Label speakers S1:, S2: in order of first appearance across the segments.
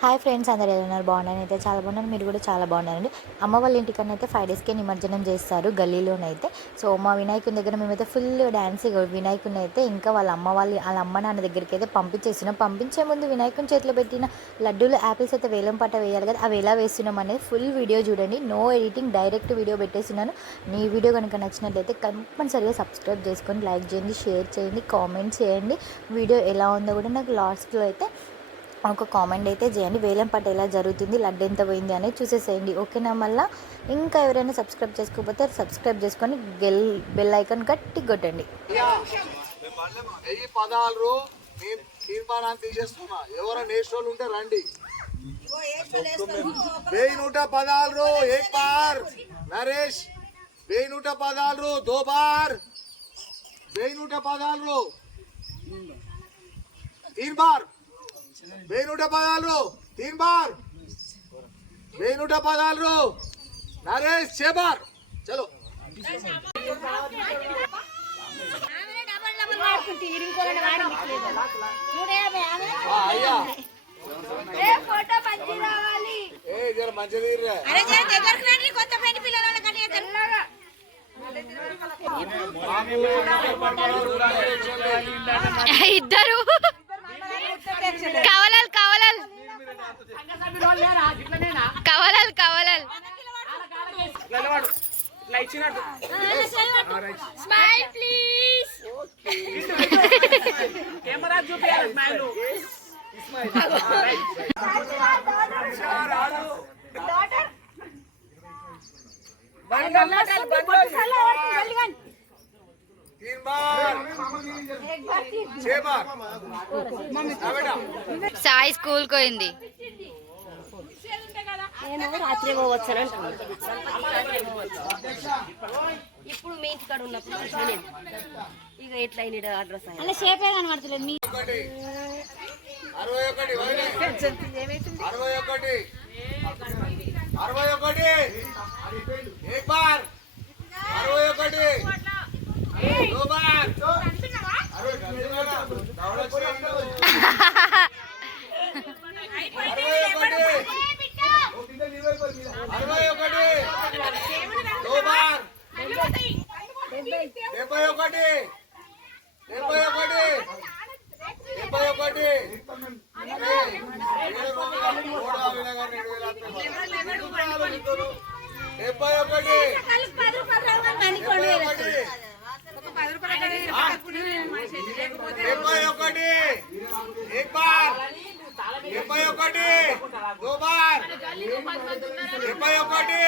S1: Hi friends అందరు ఎలా ఉన్నారు? బాగున్నాను అయితే చాలా బాగున్నారు మీరు కూడా చాలా బాగున్నారండి. అమ్మ వాళ్ళ ఇంటికన్నా అయితే ఫైవ్ డేస్కే నిమజ్జనం చేస్తారు గల్లీలోనైతే. సో మా వినాయకుని దగ్గర మేమైతే ఫుల్ డ్యాన్స్ వినాయకుని అయితే ఇంకా వాళ్ళ అమ్మ వాళ్ళ వాళ్ళ అమ్మ నాన్న దగ్గరికి అయితే పంపించేస్తున్నాం పంపించే ముందు వినాయకుని చేతిలో పెట్టిన లడ్డూలు యాపిల్స్ అయితే వేలం పట్ట వేయాలి కదా అవి ఎలా వేస్తున్నాం అనేది ఫుల్ వీడియో చూడండి. నో ఎడిటింగ్ డైరెక్ట్ వీడియో పెట్టేస్తున్నాను. నీ వీడియో కనుక నచ్చినట్లయితే కంపల్సరిగా సబ్స్క్రైబ్ చేసుకొని లైక్ చేయండి షేర్ చేయండి కామెంట్ చేయండి. వీడియో ఎలా ఉందో కూడా నాకు లాస్ట్లో అయితే ఒక కామెంట్ అయితే చేయండి. వేలం పాట ఎలా జరుగుతుంది లడ్డు ఎంత పోయింది అనేది చూసేసేయండి. ఓకేనా మళ్ళీ? ఇంకా ఎవరైనా సబ్స్క్రైబ్ చేసుకోకపోతే సబ్స్క్రైబ్ చేసుకొని బెల్ బెల్ ఐకాన్ గట్టి కొట్టండి.
S2: వెయ్యి పదాలు తీర్మానాన్ని తీసేస్తున్నా. ఉంటే రండి. వెయ్యి నూట పదాలు ఏక్ బార్. నరేష్ వెయ్యి నూట పదాలు దో బార్. వెయ్యి నూట పదాలు తీన్ బార్ వెయ్యి నూట పదాలు తీన్ బార్ వెయ్యి నూట పదాలు నరేష్ చే బార్ చలో అయ్యా
S3: ఇద్దరు. కవలాలు కవలాలు. కవలాలు కవలాలు.
S4: Smile please.
S2: तीन बार छह बार हाँ बेटा
S3: సాయి స్కూల్కి పోయింది
S5: నేను రాత్రి పోవచ్చాను ఇప్పుడు మీ ఇంటికాడ ఉన్నప్పుడు చూసిన నేను. ఇక ఎట్లా అయిన అడ్రస్ ఆయన
S4: అలా షేపే కనబడతలేదు మీ
S2: ఒకటి అరవై ఒకటి వదిలే. అరవై ఒకటి అరవై ఒకటి एक बार అరవై ఒకటి డెబ్బై ఒకటి. డెబ్బై ఒకటి. డెబ్బై ఒకటి. డెబ్బై ఒకటి. ఒకటి. ఒకటి. ఒకటి.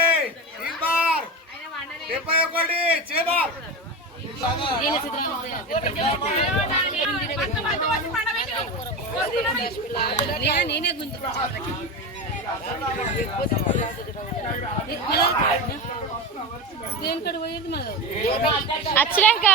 S2: ఇబ్బార్ డెబ్బై ఒకటి. చేబార్
S5: నేనే గుంజు
S3: వచ్చినాక?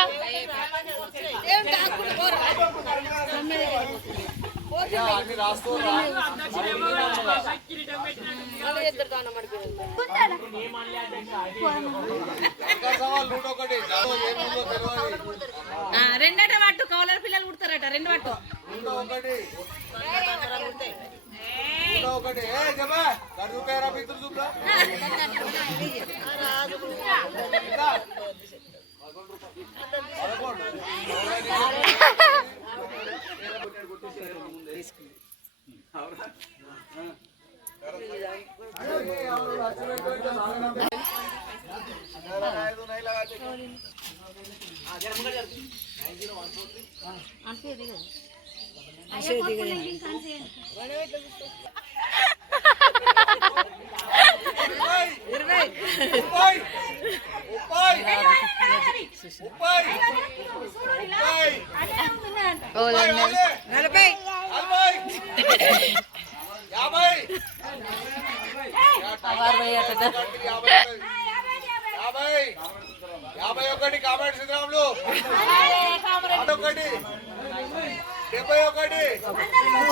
S5: రెండట పట్టు కౌలర్ పిల్లలు కుడతారట రెండు పట్టు
S2: जबा कर तू तेरा पितर दुखा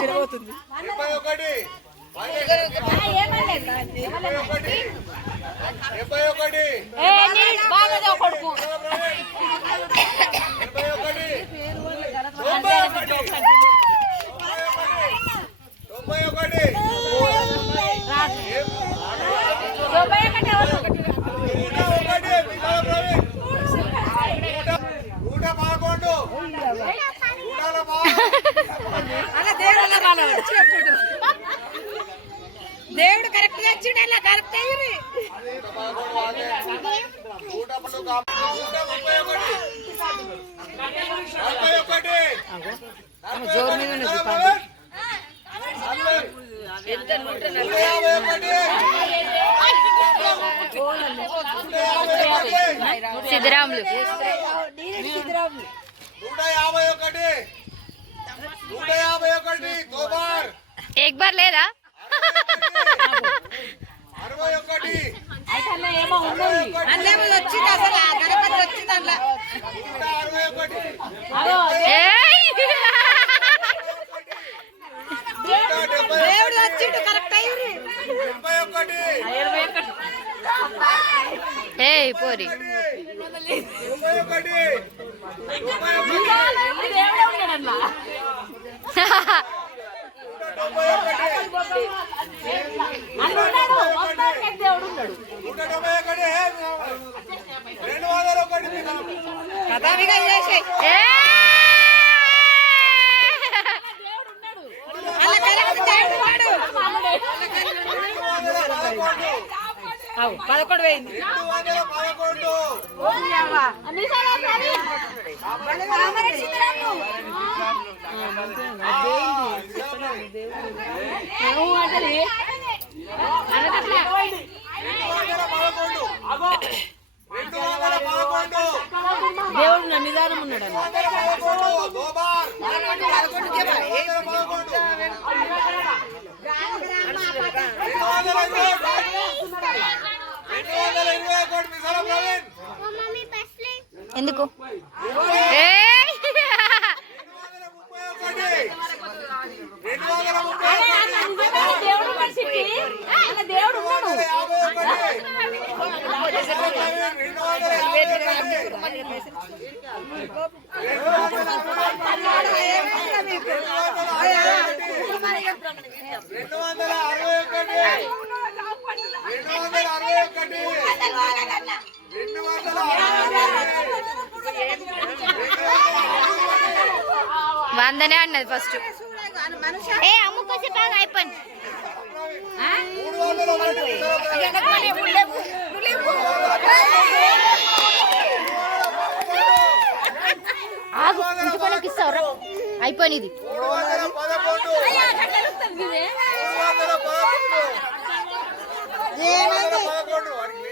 S2: చెడిపోతుంది నూట పదకొండు నూట ఒకటి
S4: దేవుడు కరెక్ట్గా వచ్చిండు అలా కరెక్ట్ అయ్యి.
S2: జోరు మీద. నూట.
S3: సిద్ధరాములు
S2: నూట యాభై ఒకటి
S3: ఏక్ బార్ లేదా?
S4: దేవుడు వచ్చిండు కరెక్ట్ అయ్యి
S3: ఏయ్ పోరి.
S2: ఒకటి
S4: కథావిగా చేసి
S3: ఏయ్!
S4: అలా కరెక్ట్ దేవుడు వాడు
S2: రెండు వందల పదకొండు
S4: పదకొండు పోయింది
S2: రెండు వందల పదకొండు రెండు వందల పదకొండు రెండు పదకొండు పదకొండు
S4: దేవుడు నా నిదానం ఉన్నాడు
S2: అన్న.
S1: ఎందుకు!
S2: రెండు వందల ముప్పై ఒకటి రెండు వందల ముప్పై ఒకటి
S4: దేవుడు మనిషికి అలా దేవుడు
S2: రెండు వందల యాభై ఒకటి మిసాల ప్రవీణ్ రెండు వందల యాభై ఒకటి రెండు వందల అరవై ఒకటి రెండు వందల అరవై ఒకటి రెండు వందల
S3: వందనే అన్నది ఫస్ట్ ఏ అమ్ముకోసి బాగా అయిపోయింది.
S1: ఆగు ఇంటికి ఇస్తావు అయిపోయినది.
S2: మూడు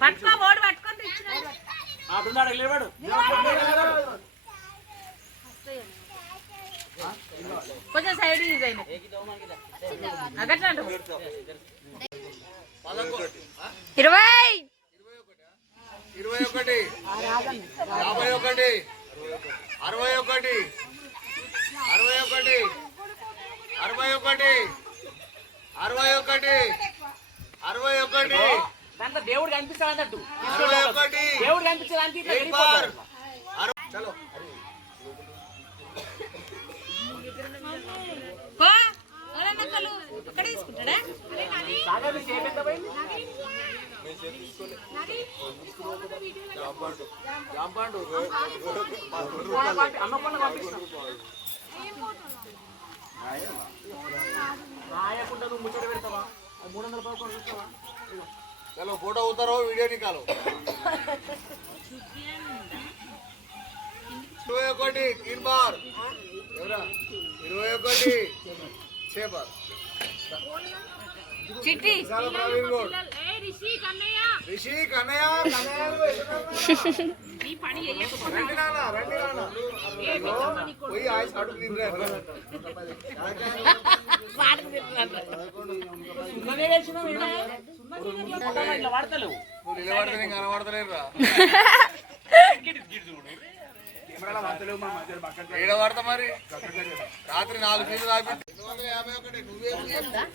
S4: పట్టుకో బోర్డు పట్టుకొని కొంచెం సైడ్ డిజైన్ అగట్లా
S3: ఇరవై!
S2: ఇరవై ఒకటి. యాభై ఒకటి. అరవై ఒకటి. అరవై ఒకటి. అరవై ఒకటి. అరవై ఒకటి.
S6: దాంతో దేవుడు కనిపిస్తాడు దేవుడు కనిపించడానికి అమ్మకుండా పంపిస్తాను రాయకుండా నువ్వు ముచ్చట పెడతావా? మూడు వందల పదకొండు చూస్తావా
S2: చలో ఫోటో అవుతారో వీడియో నికాలు ఇరవై ఒకటి కిర్బార్ ఇరవై ఒకటి చేపర్ రిషి కన్నయ్య.
S6: రిషి కన్నయ్య. వాడతలేవు.
S2: ఏడ మరి రాత్రి నాలుగు ఫీజు తాపి రెండు వందల యాభై ఒకటి నువ్వేం చేస్తావు?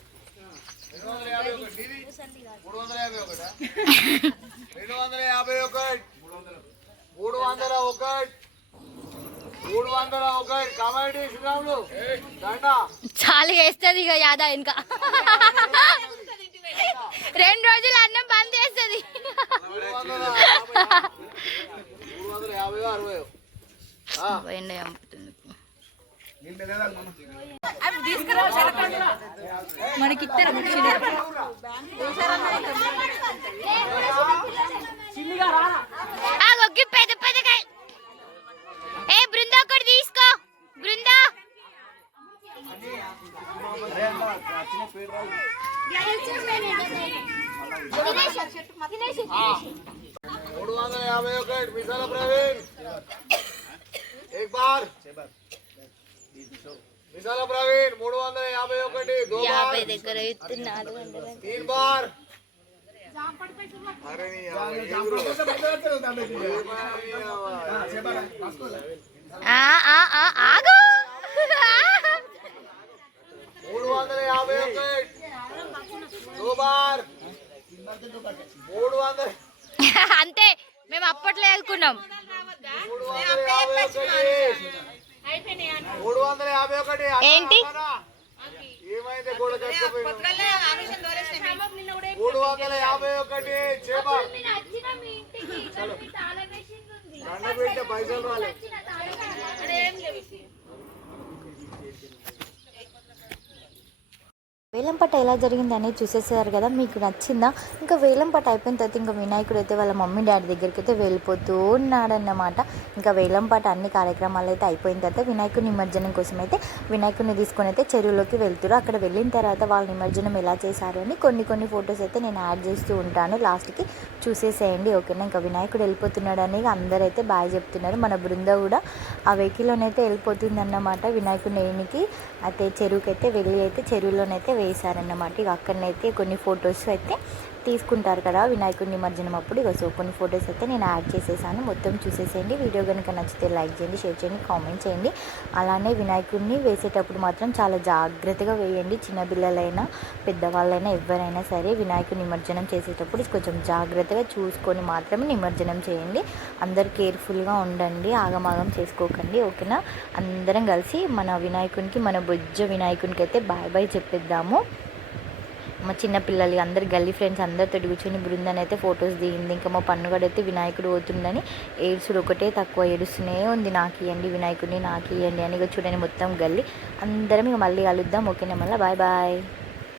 S2: రెండు వందల యాభై ఒకటి? మూడు వందల యాభై ఒకటా. రెండు వందల యాభై ఒకటి. మూడు వందల ఒకటి. మూడు వందల ఒకటి. కమాండీ శ్రీరాములు దండ.
S3: చాలు వేస్తుంది ఇక యాదా ఇంకా. రెండు రోజులు అన్నం బంద్ చేస్తుంది.
S2: మూడు వందల యాభై అరవై
S3: మనకి ఇస్తారు పెద్ద
S2: మూడు వందల యాభై ఒకటి మిసాల ప్రవీణ్ एक बार మిసాల ప్రవీణ్ మూడు వందల యాభై ఒకటి దో
S3: యాభై
S2: బార్
S3: దగ్గర ఇస్తున్నారు వందలు.
S2: तीन बार अरे नहीं यार ये ब्रो।
S3: ఆ, ఆ, ఆ, ఆగు
S2: మూడు వందల యాభై ఒకటి. మూడు వందల
S3: అంతే మేము అప్పట్లో వేసుకున్నాం
S2: మూడు వందల యాభై ఒకటి. మూడు వందల యాభై ఒకటి. అన్న,
S3: ఏంటి?
S2: మూడు వందల యాభై ఒకటి చేప. దండ పైసలు రాలేదు
S1: వేలంపాట ఎలా జరిగింది అనేది చూసేసారు కదా మీకు నచ్చిందా? ఇంకా వేలంపాట అయిపోయిన తర్వాత ఇంకా వినాయకుడు అయితే వాళ్ళ మమ్మీ డాడీ దగ్గరికి అయితే వెళ్ళిపోతూ ఉన్నాడన్నమాట. ఇంకా వేలంపాట అన్ని కార్యక్రమాలు అయితే అయిపోయిన తర్వాత వినాయకుడి నిమజ్జనం కోసం అయితే వినాయకుడిని తీసుకొని అయితే చెరువులోకి వెళ్తారు. అక్కడ వెళ్ళిన తర్వాత వాళ్ళ నిమజ్జనం ఎలా చేశారు అని కొన్ని కొన్ని ఫొటోస్ అయితే నేను యాడ్ చేస్తూ ఉంటాను. లాస్ట్కి చూసేసేయండి ఓకేనా? ఇంకా వినాయకుడు వెళ్ళిపోతున్నాడు అని అందరైతే బాగా చెప్తున్నారు. మన బృంద కూడా ఆ వెహికల్లోనైతే వెళ్ళిపోతుంది అన్నమాట వినాయకుడిని వేయనికి అయితే చెరువుకి అయితే వెళ్ళి అయితే చెరువులోనైతే వేశారన్నమాట. ఇక అక్కడనైతే కొన్ని ఫొటోస్ అయితే తీసుకుంటారు కదా వినాయకుడి నిమజ్జనం అప్పుడు. ఇక సో కొన్ని ఫొటోస్ అయితే నేను యాడ్ చేసేసాను. మొత్తం చూసేసేయండి. వీడియో కనుక నచ్చితే లైక్ చేయండి షేర్ చేయండి కామెంట్ చేయండి. అలానే వినాయకుడిని వేసేటప్పుడు మాత్రం చాలా జాగ్రత్తగా వేయండి. చిన్నపిల్లలైనా పెద్దవాళ్ళైనా ఎవరైనా సరే వినాయకుడి నిమజ్జనం చేసేటప్పుడు కొంచెం జాగ్రత్తగా చూసుకొని మాత్రమే నిమజ్జనం చేయండి. అందరు కేర్ఫుల్గా ఉండండి ఆగమాగం చేసుకోకండి ఓకేనా? అందరం కలిసి మన వినాయకునికి మన బొజ్జ వినాయకునికి అయితే బాయ్ బాయ్ చెప్పేద్దాము. మా చిన్న పిల్లలు అందరు గల్లీ ఫ్రెండ్స్ అందరితో కూర్చొని బృందాన్ని అయితే ఫొటోస్ దిగింది. ఇంకా మా పన్నుగడైతే వినాయకుడు పోతుందని ఏడుసుడు ఒకటే తక్కువ ఏడుస్తూనే ఉంది. నాకు ఇవ్వండి వినాయకుడిని నాకు ఇవ్వండి అని ఇక చూడండి మొత్తం గల్లీ. అందరం ఇక మళ్ళీ కలుద్దాం. ఓకేనా మళ్ళీ? Bye bye.